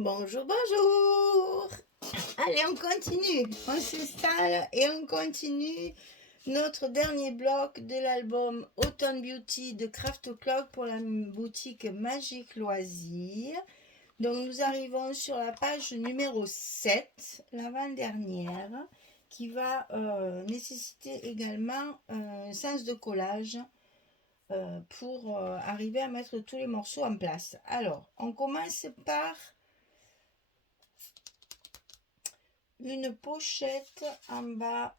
Bonjour, bonjour. Allez, on continue. On s'installe et on continue notre dernier bloc de l'album Autumn Beauty de Craft O'Clock pour la boutique Magique Loisirs. Donc nous arrivons sur la page numéro 7, l'avant-dernière, qui va nécessiter également un sens de collage pour arriver à mettre tous les morceaux en place. Alors, on commence par une pochette en bas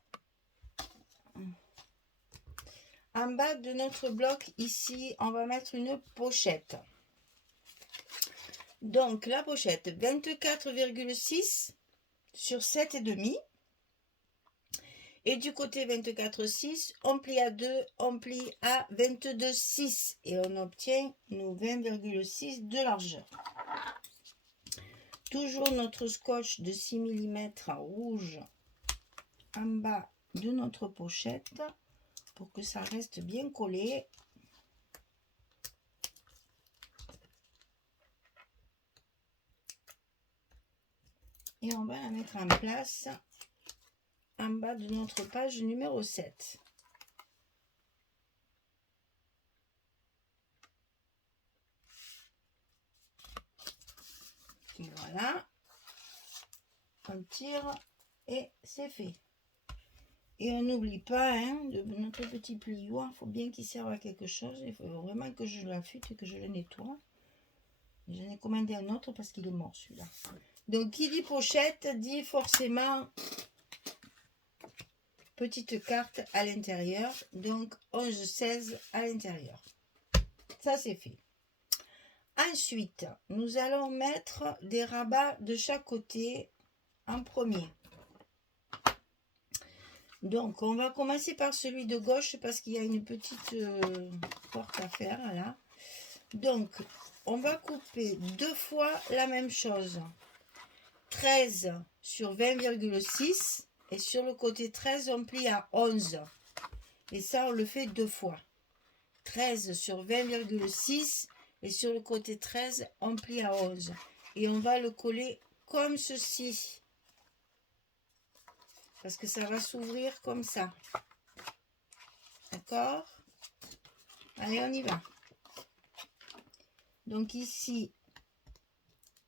de notre bloc. Ici on va mettre une pochette, donc la pochette 24,6 sur 7,5 et du côté 24,6 on plie à 2, on plie à 22,6 et on obtient nos 20,6 de largeur. Toujours notre scotch de 6 mm rouge en bas de notre pochette pour que ça reste bien collé. Et on va la mettre en place en bas de notre page numéro 7. Voilà, on tire et c'est fait. Et on n'oublie pas de notre petit plioir, il faut bien qu'il serve à quelque chose. Il faut vraiment que je l'affûte et que je le nettoie. J'en ai commandé un autre parce qu'il est mort celui-là. Donc qui dit pochette dit forcément petite carte à l'intérieur. Donc 11-16 à l'intérieur. Ça c'est fait. Ensuite, nous allons mettre des rabats de chaque côté en premier. Donc, on va commencer par celui de gauche parce qu'il y a une petite porte à faire là. Donc, on va couper 2 fois la même chose. 13 sur 20,6 et sur le côté 13, on plie à 11. Et ça, on le fait 2 fois. 13 sur 20,6 et sur le côté 13 on plie à 11 et on va le coller comme ceci parce que ça va s'ouvrir comme ça, d'accord? Allez, on y va. Donc ici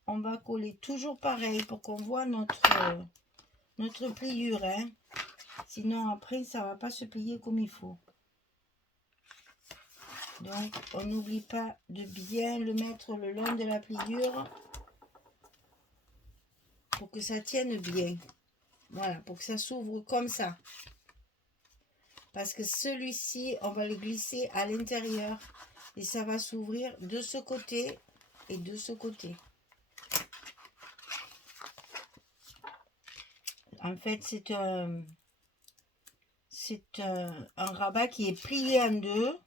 on va coller toujours pareil pour qu'on voit notre pliure, sinon après ça va pas se plier comme il faut. Donc on n'oublie pas de bien le mettre le long de la pliure pour que ça tienne bien. Voilà, pour que ça s'ouvre comme ça. Parce que celui-ci, on va le glisser à l'intérieur et ça va s'ouvrir de ce côté et de ce côté. En fait, c'est un rabat qui est plié en deux.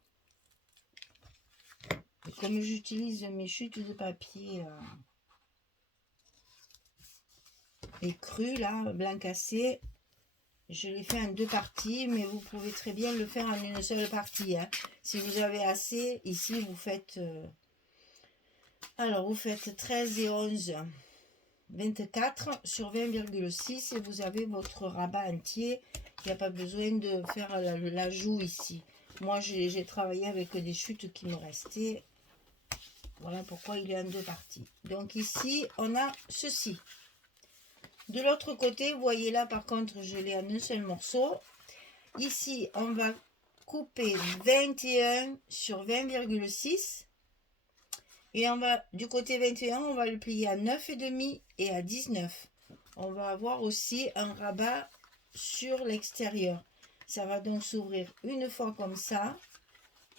Et comme j'utilise mes chutes de papier écru là, blanc cassé, je l'ai fait en 2 parties, mais vous pouvez très bien le faire en une seule partie. Si vous avez assez, ici vous faites alors vous faites 13 et 11, 24 sur 20,6 et vous avez votre rabat entier. Il n'y a pas besoin de faire l'ajout ici. Moi j'ai travaillé avec des chutes qui me restaient. Voilà pourquoi il est en 2 parties. Donc ici on a ceci. De l'autre côté, vous voyez là par contre je l'ai en un seul morceau. Ici on va couper 21 sur 20,6 et on va du côté 21 on va le plier à 9,5 et à 19. On va avoir aussi un rabat sur l'extérieur. Ça va donc s'ouvrir une fois comme ça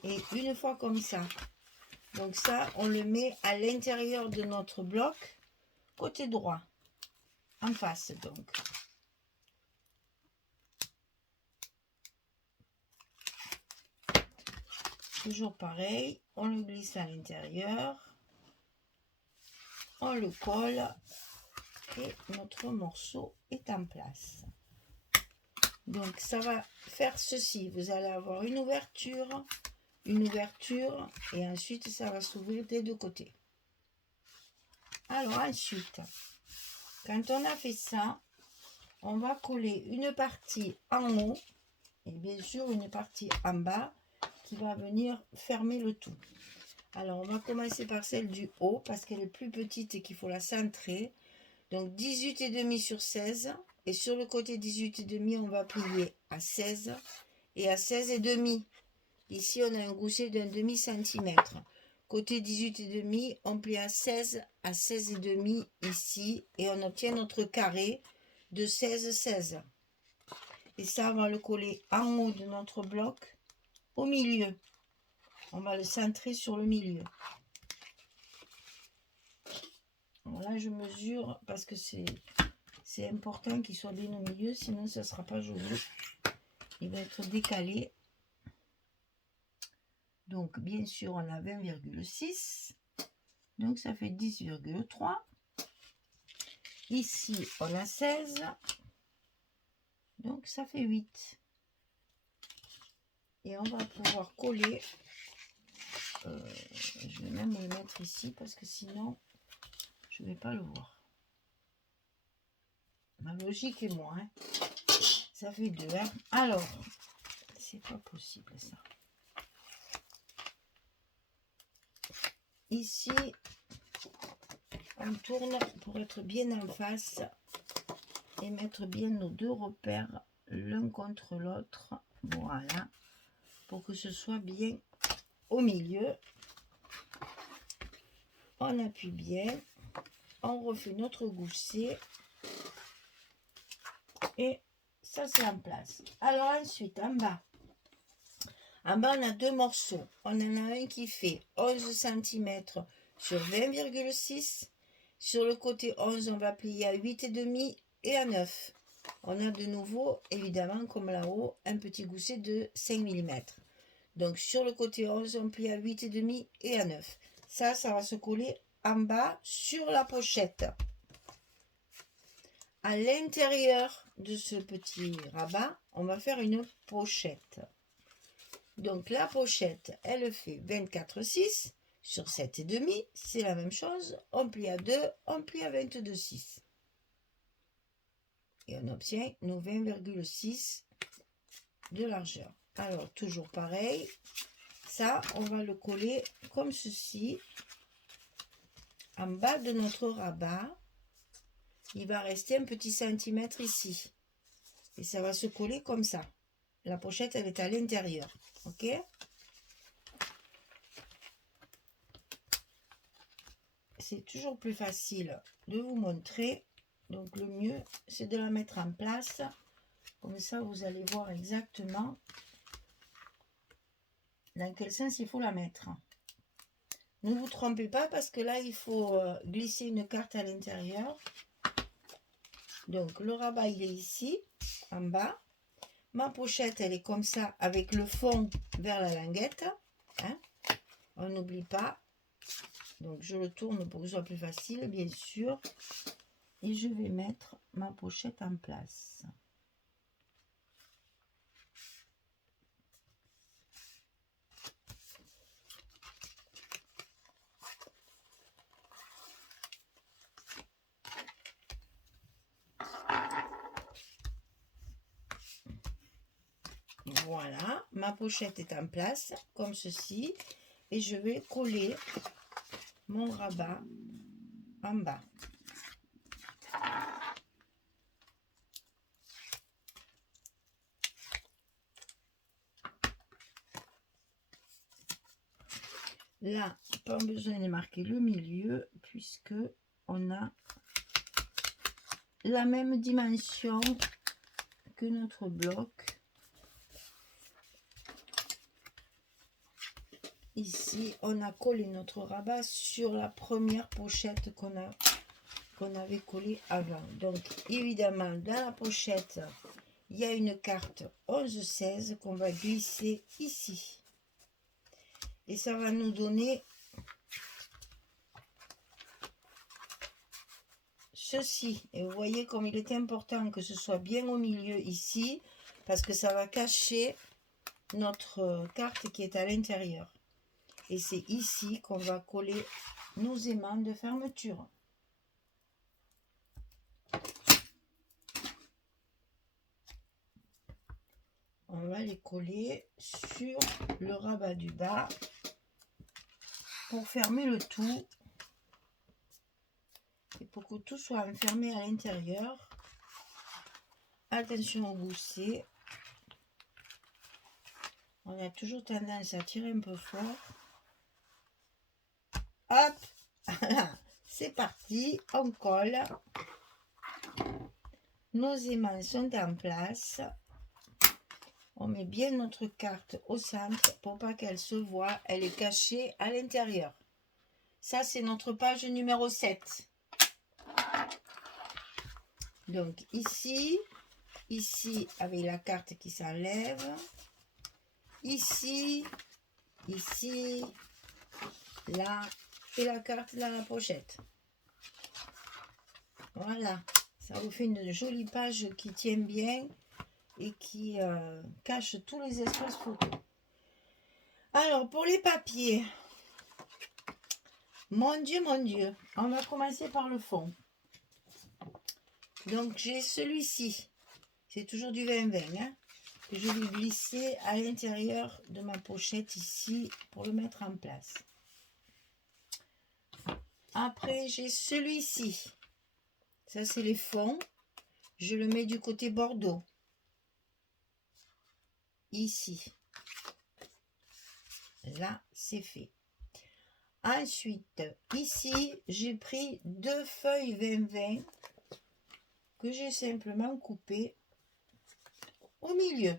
et une fois comme ça. Donc ça on le met à l'intérieur de notre bloc côté droit, en face donc. Toujours pareil, on le glisse à l'intérieur, on le colle et notre morceau est en place. Donc ça va faire ceci, vous allez avoir une ouverture et ensuite ça va s'ouvrir des 2 côtés. Alors ensuite, quand on a fait ça, on va coller une partie en haut et bien sûr une partie en bas qui va venir fermer le tout. Alors on va commencer par celle du haut parce qu'elle est plus petite et qu'il faut la centrer. Donc 18,5 sur 16 et sur le côté 18,5 on va plier à 16 et à 16,5. Ici on a un gousset d'un demi-centimètre. Côté 18,5 on plie à 16,5 ici et on obtient notre carré de 16,16. Et ça on va le coller en haut de notre bloc au milieu. On va le centrer sur le milieu. Alors là je mesure parce que c'est important qu'il soit bien au milieu, sinon ça ne sera pas joli. Il va être décalé. Donc bien sûr on a 20,6. Donc ça fait 10,3. Ici on a 16. Donc ça fait 8. Et on va pouvoir coller. Je vais même le mettre ici parce que sinon je ne vais pas le voir. Ma logique est moi. Hein. Ça fait 2. Hein. Alors, c'est pas possible ça. Ici, on tourne pour être bien en face et mettre bien nos deux repères l'un contre l'autre. Voilà. Pour que ce soit bien au milieu. On appuie bien. On refait notre gousset. Et ça c'est en place. Alors ensuite, en bas, on a deux morceaux. On en a un qui fait 11 cm sur 20,6. Sur le côté 11, on va plier à 8,5 et à 9. On a de nouveau, évidemment, comme là-haut, un petit gousset de 5 mm. Donc sur le côté 11, on plie à 8,5 et à 9. Ça va se coller en bas sur la pochette. À l'intérieur de ce petit rabat, on va faire une pochette. Donc la pochette, elle fait 24,6 sur 7,5. C'est la même chose. On plie à 2, on plie à 22,6. Et on obtient nos 20,6 de largeur. Alors toujours pareil. Ça, on va le coller comme ceci. En bas de notre rabat. Il va rester un petit centimètre ici. Et ça va se coller comme ça. La pochette, elle est à l'intérieur. Ok? C'est toujours plus facile de vous montrer. Donc le mieux, c'est de la mettre en place. Comme ça, vous allez voir exactement dans quel sens il faut la mettre. Ne vous trompez pas parce que là, il faut glisser une carte à l'intérieur. Donc le rabat il est ici en bas, ma pochette elle est comme ça avec le fond vers la languette, hein. On n'oublie pas, donc je le tourne pour que ce soit plus facile bien sûr, et je vais mettre ma pochette en place. Voilà, ma pochette est en place, comme ceci. Et je vais coller mon rabat en bas. Là, pas besoin de marquer le milieu, puisque on a la même dimension que notre bloc. Ici, on a collé notre rabat sur la première pochette qu'on avait collée avant. Donc, évidemment, dans la pochette, il y a une carte 11-16 qu'on va glisser ici. Et ça va nous donner ceci. Et vous voyez comme il est important que ce soit bien au milieu ici, parce que ça va cacher notre carte qui est à l'intérieur. Et c'est ici qu'on va coller nos aimants de fermeture. on va les coller sur le rabat du bas pour fermer le tout et pour que tout soit enfermé à l'intérieur. Attention au gousset, on a toujours tendance à tirer un peu fort. Hop, c'est parti, on colle. Nos aimants sont en place. On met bien notre carte au centre pour pas qu'elle se voie. Elle est cachée à l'intérieur. Ça, c'est notre page numéro 7. Donc ici avec la carte qui s'enlève. Ici, là, et la carte dans la pochette. Voilà, ça vous fait une jolie page qui tient bien et qui cache tous les espaces photos. Alors, pour les papiers, mon Dieu, on va commencer par le fond. Donc, j'ai celui-ci, c'est toujours du 20-20, hein, que je vais glisser à l'intérieur de ma pochette ici pour le mettre en place. Après, j'ai celui-ci, ça c'est les fonds, je le mets du côté bordeaux. Ici, là c'est fait. Ensuite ici j'ai pris 2 feuilles 20-20 que j'ai simplement coupées au milieu.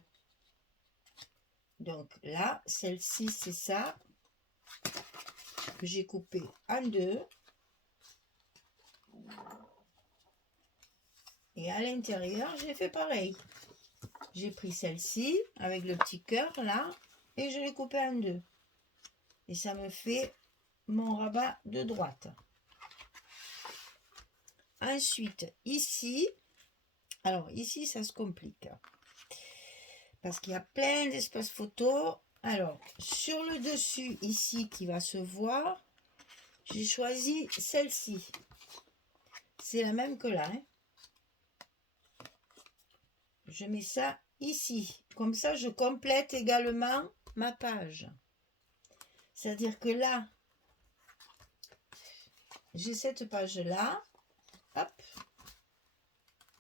Donc là celle-ci c'est ça que j'ai coupé en 2 et à l'intérieur j'ai fait pareil. J'ai pris celle-ci avec le petit cœur là et je l'ai coupé en 2. Et ça me fait mon rabat de droite. Ensuite, ici, alors ici, ça se complique. Parce qu'il y a plein d'espaces photo. Alors, sur le dessus, ici, qui va se voir, j'ai choisi celle-ci. C'est la même que là. Hein. Je mets ça ici. Comme ça, je complète également ma page. C'est-à-dire que là, j'ai cette page-là. Hop.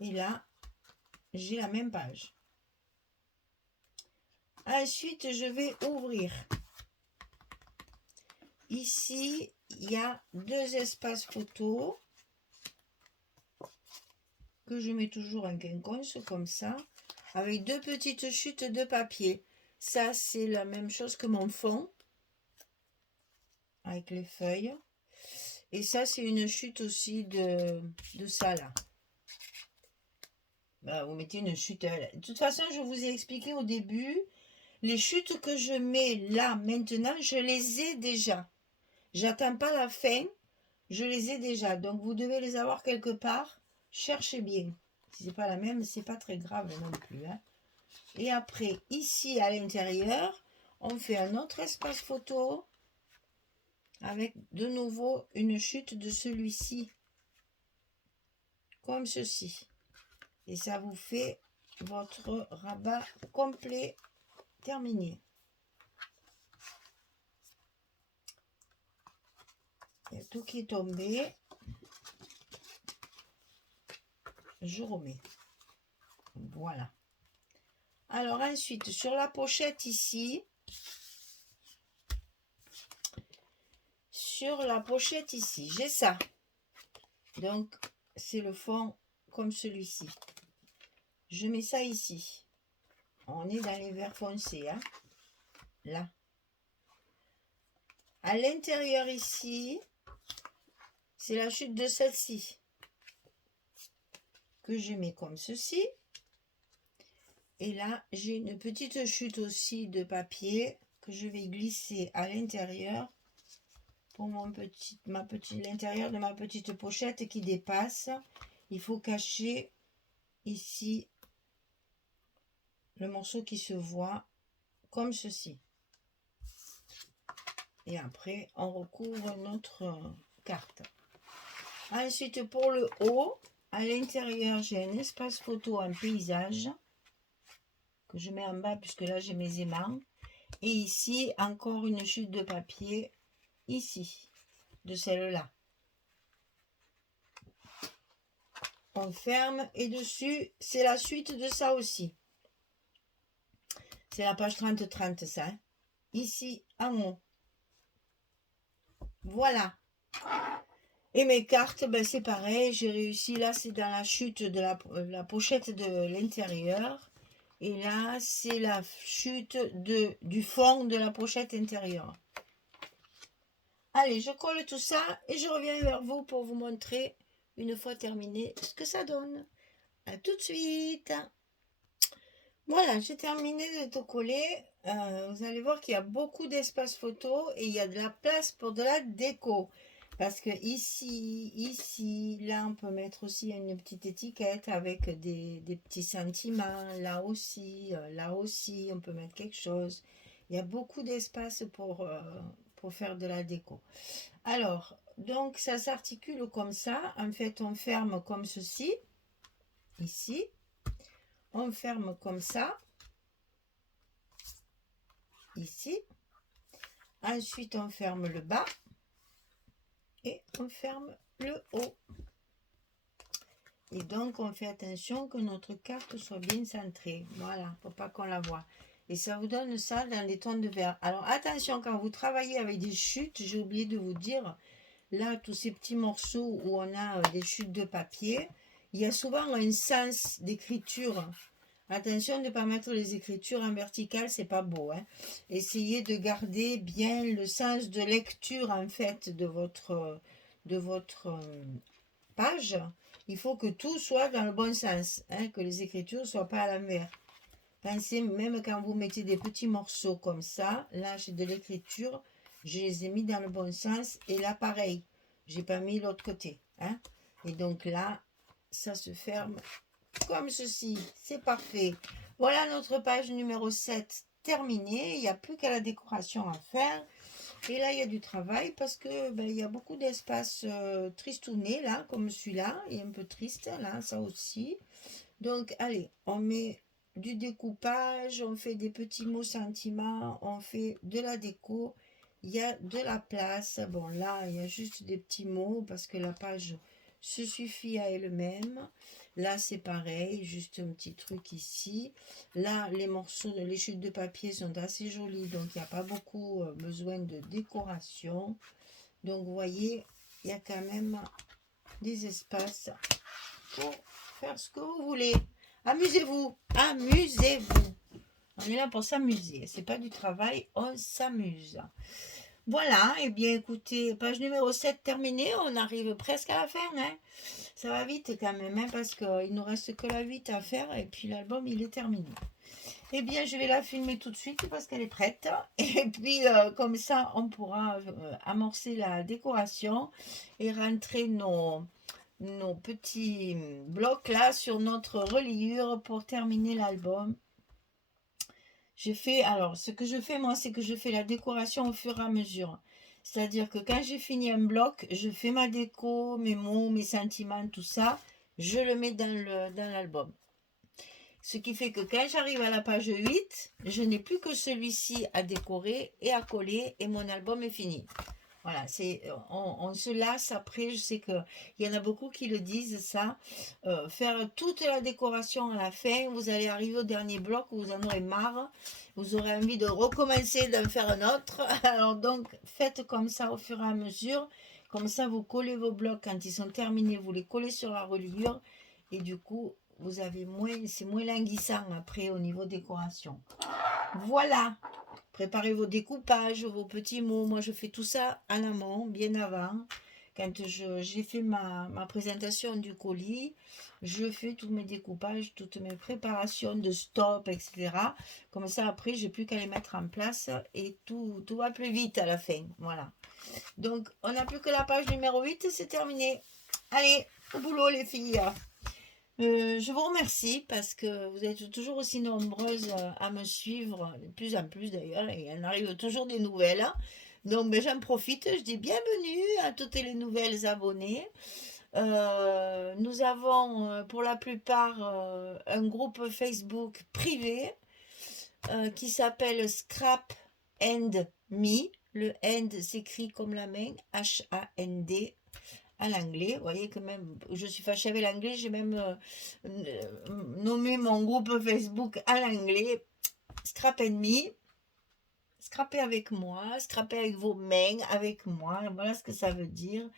Et là, j'ai la même page. Ensuite, je vais ouvrir. Ici, il y a 2 espaces photos que je mets toujours en quinconce comme ça, avec 2 petites chutes de papier. Ça, c'est la même chose que mon fond, avec les feuilles. Et ça, c'est une chute aussi de ça là. Bah, vous mettez une chute. De toute façon, je vous ai expliqué au début, les chutes que je mets là maintenant, je les ai déjà. J'attends pas la fin, je les ai déjà. Donc, vous devez les avoir quelque part. Cherchez bien. Si c'est pas la même, c'est pas très grave non plus. Hein. Et après, ici à l'intérieur, on fait un autre espace photo avec de nouveau une chute de celui-ci. Comme ceci. Et ça vous fait votre rabat complet terminé. Il y a tout qui est tombé. Je remets. Voilà. Alors ensuite, sur la pochette ici, j'ai ça. Donc, c'est le fond comme celui-ci. Je mets ça ici. On est dans les verts foncés, hein. Là. À l'intérieur ici, c'est la chute de celle-ci que je mets comme ceci. Et là, j'ai une petite chute aussi de papier que je vais glisser à l'intérieur pour l'intérieur de ma petite pochette qui dépasse. Il faut cacher ici le morceau qui se voit comme ceci. Et après, on recouvre notre carte. Ensuite, pour le haut, à l'intérieur, j'ai un espace photo en paysage que je mets en bas puisque là j'ai mes aimants. Et ici, encore une chute de papier, ici, de celle-là. On ferme et dessus, c'est la suite de ça aussi. C'est la page 30-30 ça. Hein. Ici, en haut. Voilà. Et mes cartes, ben c'est pareil, j'ai réussi, là c'est dans la chute de la pochette de l'intérieur. Et là, c'est la chute du fond de la pochette intérieure. Allez, je colle tout ça et je reviens vers vous pour vous montrer, une fois terminé, ce que ça donne. À tout de suite. Voilà, j'ai terminé de tout coller. Vous allez voir qu'il y a beaucoup d'espace photo et il y a de la place pour de la déco. Parce que ici, là, on peut mettre aussi une petite étiquette avec des petits sentiments. Là aussi, on peut mettre quelque chose. Il y a beaucoup d'espace pour faire de la déco. Alors, donc, ça s'articule comme ça. En fait, on ferme comme ceci. Ici. On ferme comme ça. Ici. Ensuite, on ferme le bas. Et on ferme le haut. Et donc, on fait attention que notre carte soit bien centrée. Voilà, pour pas qu'on la voie. Et ça vous donne ça dans des tons de vert. Alors, attention, quand vous travaillez avec des chutes, j'ai oublié de vous dire, là, tous ces petits morceaux où on a des chutes de papier, il y a souvent un sens d'écriture. Attention de ne pas mettre les écritures en vertical, c'est pas beau. Hein. Essayez de garder bien le sens de lecture, en fait, de votre page. Il faut que tout soit dans le bon sens, hein, que les écritures ne soient pas à l'envers. Pensez, même quand vous mettez des petits morceaux comme ça, là j'ai de l'écriture, je les ai mis dans le bon sens, et là pareil, j'ai pas mis l'autre côté. Hein. Et donc là, ça se ferme comme ceci, c'est parfait. Voilà notre page numéro 7 terminée, il n'y a plus qu'à la décoration à faire. Et là, il y a du travail parce que il y a beaucoup d'espace tristouné, là, comme celui-là. Il est un peu triste, là, ça aussi. Donc, allez, on met du découpage, on fait des petits mots sentiments, on fait de la déco. Il y a de la place. Bon, là, il y a juste des petits mots parce que la page se suffit à elle-même. Là, c'est pareil, juste un petit truc ici. Là, les morceaux, les chutes de papier sont assez jolies, donc il n'y a pas beaucoup besoin de décoration. Donc, vous voyez, il y a quand même des espaces pour faire ce que vous voulez. Amusez-vous, amusez-vous. On est là pour s'amuser, c'est pas du travail, on s'amuse. Voilà, et bien écoutez, page numéro 7 terminée, on arrive presque à la fin. Hein. Ça va vite quand même, hein, parce qu'il ne nous reste que la 8 à faire et puis l'album il est terminé. Eh bien, je vais la filmer tout de suite parce qu'elle est prête. Et puis, comme ça, on pourra amorcer la décoration et rentrer nos petits blocs là sur notre reliure pour terminer l'album. Alors, ce que je fais, moi, c'est que je fais la décoration au fur et à mesure. C'est-à-dire que quand j'ai fini un bloc, je fais ma déco, mes mots, mes sentiments, tout ça, je le mets dans l'album. Ce qui fait que quand j'arrive à la page 8, je n'ai plus que celui-ci à décorer et à coller et mon album est fini. Voilà, on se lasse après, je sais qu'il y en a beaucoup qui le disent ça, faire toute la décoration à la fin, vous allez arriver au dernier bloc, vous en aurez marre, vous aurez envie de recommencer, d'en faire un autre, alors donc faites comme ça au fur et à mesure, comme ça vous collez vos blocs quand ils sont terminés, vous les collez sur la reliure et du coup vous avez c'est moins languissant après au niveau décoration. Voilà. Préparez vos découpages, vos petits mots. Moi, je fais tout ça en amont, bien avant. Quand j'ai fait ma présentation du colis, je fais tous mes découpages, toutes mes préparations de stop, etc. Comme ça, après, j'ai plus qu'à les mettre en place et tout va plus vite à la fin. Voilà. Donc, on n'a plus que la page numéro 8, c'est terminé. Allez, au boulot les filles. Je vous remercie parce que vous êtes toujours aussi nombreuses à me suivre, de plus en plus d'ailleurs, et il en arrive toujours des nouvelles. Hein. Donc j'en profite, je dis bienvenue à toutes les nouvelles abonnées. Nous avons pour la plupart un groupe Facebook privé qui s'appelle Scrap and Me. Le and s'écrit comme la main, H-A-N-D à l'anglais. Vous voyez que même, je suis fâchée avec l'anglais, j'ai même nommé mon groupe Facebook à l'anglais. Scrap and Me. Scraper avec moi, scraper avec vos mains, avec moi. Voilà ce que ça veut dire.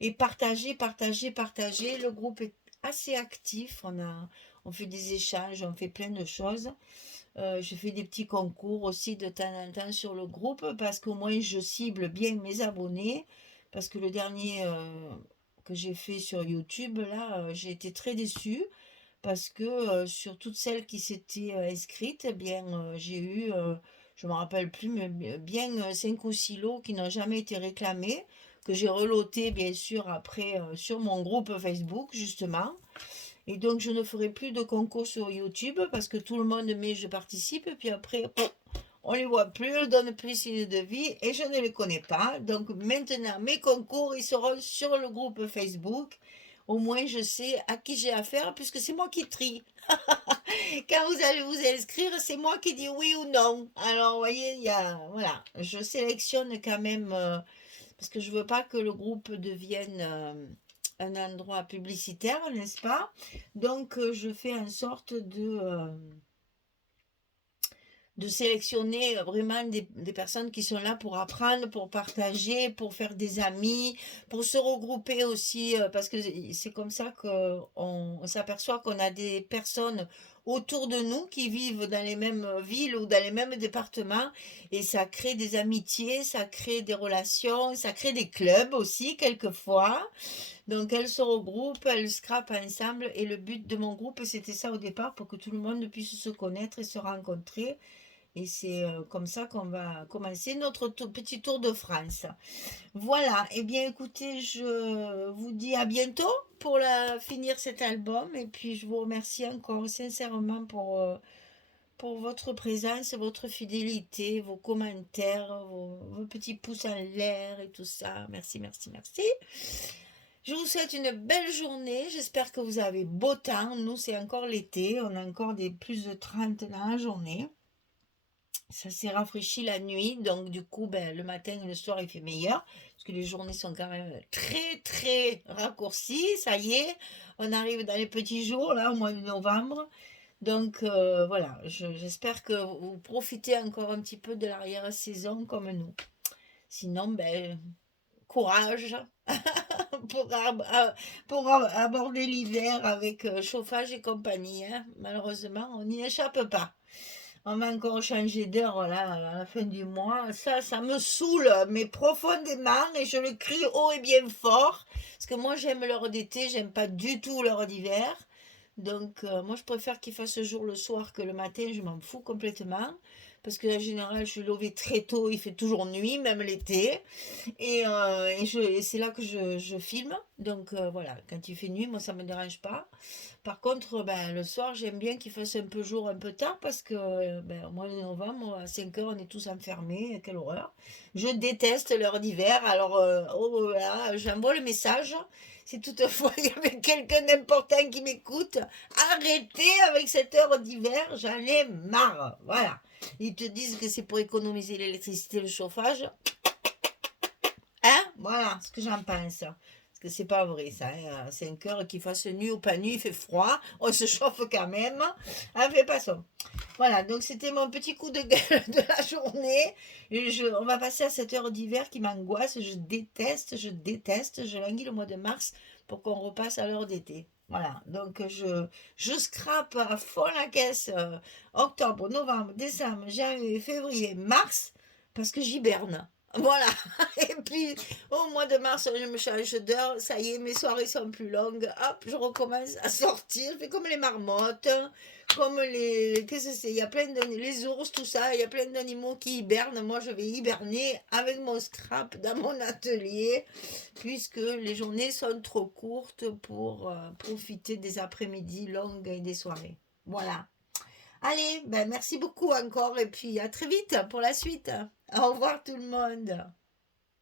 Et partager, partager, partager. Le groupe est assez actif. On fait des échanges, on fait plein de choses. Je fais des petits concours aussi de temps en temps sur le groupe parce qu'au moins je cible bien mes abonnés. Parce que le dernier que j'ai fait sur YouTube, là, j'ai été très déçue parce que sur toutes celles qui s'étaient inscrites, eh bien, j'ai eu, je ne me rappelle plus, mais bien 5 ou 6 lots qui n'ont jamais été réclamés, que j'ai reloté bien sûr après sur mon groupe Facebook, justement. Et donc, je ne ferai plus de concours sur YouTube parce que tout le monde met je participe, et puis après, on ne les voit plus, on ne donne plus signe de vie et je ne les connais pas. Donc, maintenant, mes concours, ils seront sur le groupe Facebook. Au moins, je sais à qui j'ai affaire puisque c'est moi qui trie. Quand vous allez vous inscrire, c'est moi qui dis oui ou non. Alors, vous voyez, voilà, je sélectionne quand même parce que je veux pas que le groupe devienne un endroit publicitaire, n'est-ce pas? Donc, je fais en sorte de sélectionner vraiment des personnes qui sont là pour apprendre, pour partager, pour faire des amis, pour se regrouper aussi, parce que c'est comme ça qu'on s'aperçoit qu'on a des personnes autour de nous qui vivent dans les mêmes villes ou dans les mêmes départements, et ça crée des amitiés, ça crée des relations, ça crée des clubs aussi quelquefois. Donc elles se regroupent, elles scrapent ensemble, et le but de mon groupe c'était ça au départ, pour que tout le monde puisse se connaître et se rencontrer. Et c'est comme ça qu'on va commencer notre petit tour de France. Voilà, et bien écoutez, je vous dis à bientôt pour finir cet album. Et puis je vous remercie encore sincèrement pour votre présence, votre fidélité, vos commentaires, vos petits pouces en l'air et tout ça. Merci, merci, merci. Je vous souhaite une belle journée. J'espère que vous avez beau temps. Nous, c'est encore l'été. On a encore des plus de 30 dans la journée. Ça s'est rafraîchi la nuit, donc du coup, ben, le matin et le soir, il fait meilleur, parce que les journées sont quand même très, très raccourcies. Ça y est, on arrive dans les petits jours, là, au mois de novembre. Donc, voilà, j'espère que vous profitez encore un petit peu de l'arrière-saison comme nous. Sinon, ben, courage pour aborder l'hiver avec chauffage et compagnie, hein. Malheureusement, on n'y échappe pas. On va encore changer d'heure là à la fin du mois. Ça me saoule, mais profondément, et je le crie haut et bien fort. Parce que moi, j'aime l'heure d'été, j'aime pas du tout l'heure d'hiver. Donc, moi, je préfère qu'il fasse jour le soir que le matin, je m'en fous complètement. Parce que en général, je suis levée très tôt, il fait toujours nuit, même l'été. Et c'est là que je filme. Donc, voilà, quand il fait nuit, moi, ça me dérange pas. Par contre, ben, le soir, j'aime bien qu'il fasse un peu jour, un peu tard, parce que ben, au mois de novembre, à 5 heures, on est tous enfermés. Quelle horreur. Je déteste l'heure d'hiver. Alors, oh là, j'envoie le message. Si toutefois il y avait quelqu'un d'important qui m'écoute, arrêtez avec cette heure d'hiver, j'en ai marre. Voilà. Ils te disent que c'est pour économiser l'électricité, le chauffage. Hein? Voilà ce que j'en pense. Parce que c'est pas vrai ça. Hein. À 5 heures, qu'il fasse nuit ou pas nuit, il fait froid. On se chauffe quand même. On fait pas ça. Voilà, donc c'était mon petit coup de gueule de la journée. On va passer à cette heure d'hiver qui m'angoisse. Je déteste, je déteste. Je languis le mois de mars pour qu'on repasse à l'heure d'été. Voilà, donc je scrape à fond la caisse octobre, novembre, décembre, janvier, février, mars, parce que j'hiberne. Voilà, et puis au mois de mars, je me change d'heure, ça y est, mes soirées sont plus longues, hop, je recommence à sortir, je fais comme les marmottes, comme qu'est-ce que c'est, il y a plein les ours, tout ça, il y a plein d'animaux qui hibernent, moi je vais hiberner avec mon scrap dans mon atelier, puisque les journées sont trop courtes pour profiter des après-midi longues et des soirées. Voilà. Allez, ben merci beaucoup encore et puis à très vite pour la suite. Au revoir tout le monde.